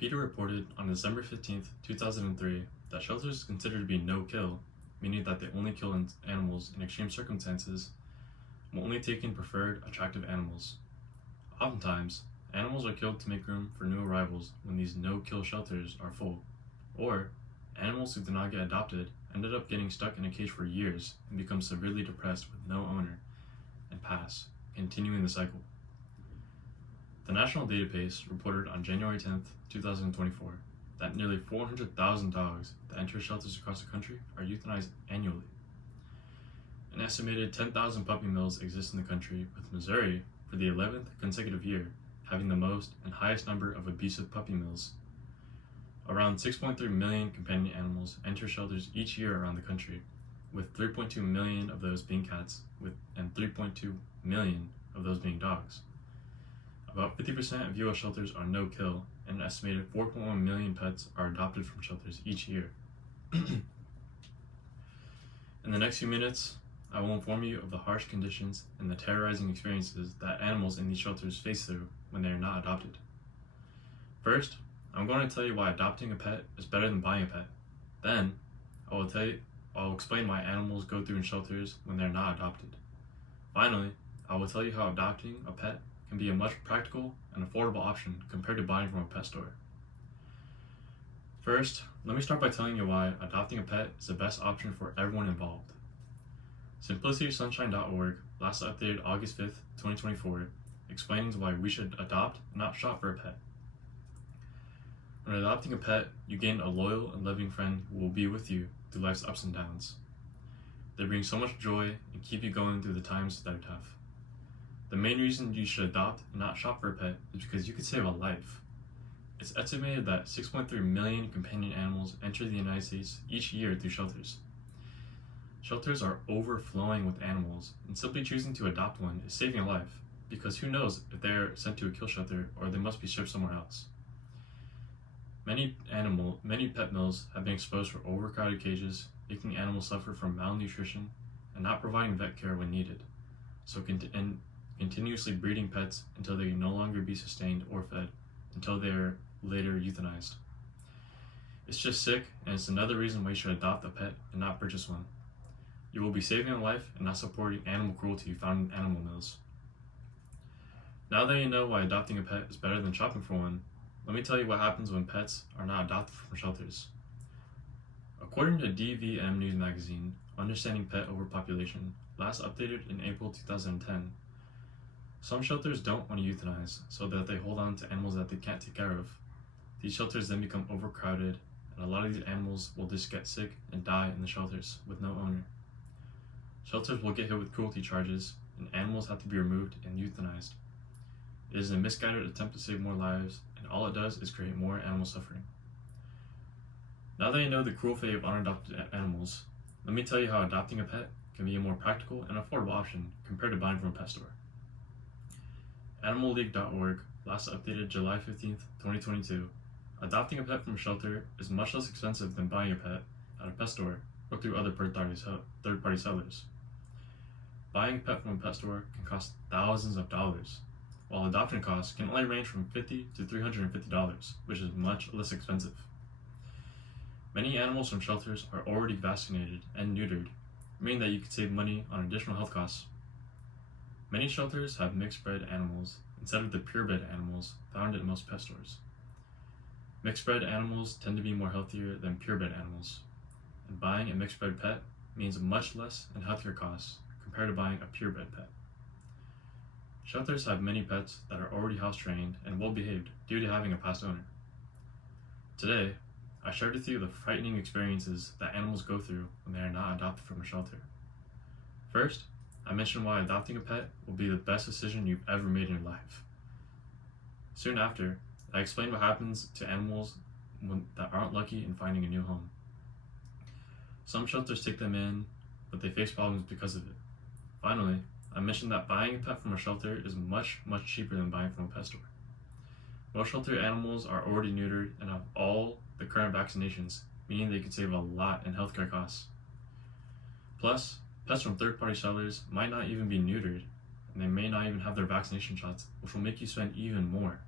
PETA reported on December 15, 2003, that shelters is considered to be no-kill, meaning that they only kill animals in extreme circumstances, will only take in preferred, attractive animals. Oftentimes, animals are killed to make room for new arrivals when these no-kill shelters are full, or animals who did not get adopted ended up getting stuck in a cage for years and become severely depressed with no owner and pass, continuing the cycle. The National Database reported on January 10, 2024, that nearly 400,000 dogs that enter shelters across the country are euthanized annually. An estimated 10,000 puppy mills exist in the country, with Missouri, for the 11th consecutive year, having the most and highest number of abusive puppy mills. Around 6.3 million companion animals enter shelters each year around the country, with 3.2 million of those being cats and 3.2 million of those being dogs. About 50% of U.S. shelters are no-kill, and an estimated 4.1 million pets are adopted from shelters each year. In the next few minutes, I will inform you of the harsh conditions and the terrorizing experiences that animals in these shelters face through when they are not adopted. First, I'm going to tell you why adopting a pet is better than buying a pet. Then, I'll explain why animals go through in shelters when they're not adopted. Finally, I will tell you how adopting a pet can be a much practical and affordable option compared to buying from a pet store. First, let me start by telling you why adopting a pet is the best option for everyone involved. SimplicitySunshine.org last updated August 5th, 2024, explaining why we should adopt, not shop for a pet. When adopting a pet, you gain a loyal and loving friend who will be with you through life's ups and downs. They bring so much joy and keep you going through the times that are tough. The main reason you should adopt and not shop for a pet is because you could save a life. It's estimated that 6.3 million companion animals enter the United States each year through shelters. Shelters are overflowing with animals, and simply choosing to adopt one is saving a life, because who knows if they're sent to a kill shelter or they must be shipped somewhere else. Many pet mills have been exposed for overcrowded cages, making animals suffer from malnutrition and not providing vet care when needed, continuously breeding pets until they can no longer be sustained or fed, until they are later euthanized. It's just sick, and it's another reason why you should adopt a pet and not purchase one. You will be saving a life and not supporting animal cruelty found in animal mills. Now that you know why adopting a pet is better than shopping for one, let me tell you what happens when pets are not adopted from shelters. According to DVM News Magazine, Understanding Pet Overpopulation, last updated in April 2010, some shelters don't want to euthanize, so that they hold on to animals that they can't take care of. These shelters then become overcrowded, and a lot of these animals will just get sick and die in the shelters with no owner. Shelters will get hit with cruelty charges, and animals have to be removed and euthanized. It is a misguided attempt to save more lives, and all it does is create more animal suffering. Now that you know the cruel fate of unadopted animals, let me tell you how adopting a pet can be a more practical and affordable option compared to buying from a pet store. AnimalLeague.org last updated July 15, 2022, adopting a pet from a shelter is much less expensive than buying a pet at a pet store or through other third-party sellers. Buying a pet from a pet store can cost thousands of dollars, while adoption costs can only range from $50 to $350, which is much less expensive. Many animals from shelters are already vaccinated and neutered, meaning that you could save money on additional health costs. Many shelters have mixed-bred animals instead of the purebred animals found at most pet stores. Mixed-bred animals tend to be more healthier than purebred animals, and buying a mixed-bred pet means much less in healthcare costs compared to buying a purebred pet. Shelters have many pets that are already house-trained and well-behaved due to having a past owner. Today, I shared with you the frightening experiences that animals go through when they are not adopted from a shelter. First, I mentioned why adopting a pet will be the best decision you've ever made in your life. Soon after, I explained what happens to animals that aren't lucky in finding a new home. Some shelters take them in, but they face problems because of it. Finally, I mentioned that buying a pet from a shelter is much cheaper than buying from a pet store. Most shelter animals are already neutered and have all the current vaccinations, meaning they could save a lot in healthcare costs. Plus, pets from third-party sellers might not even be neutered, and they may not even have their vaccination shots, which will make you spend even more.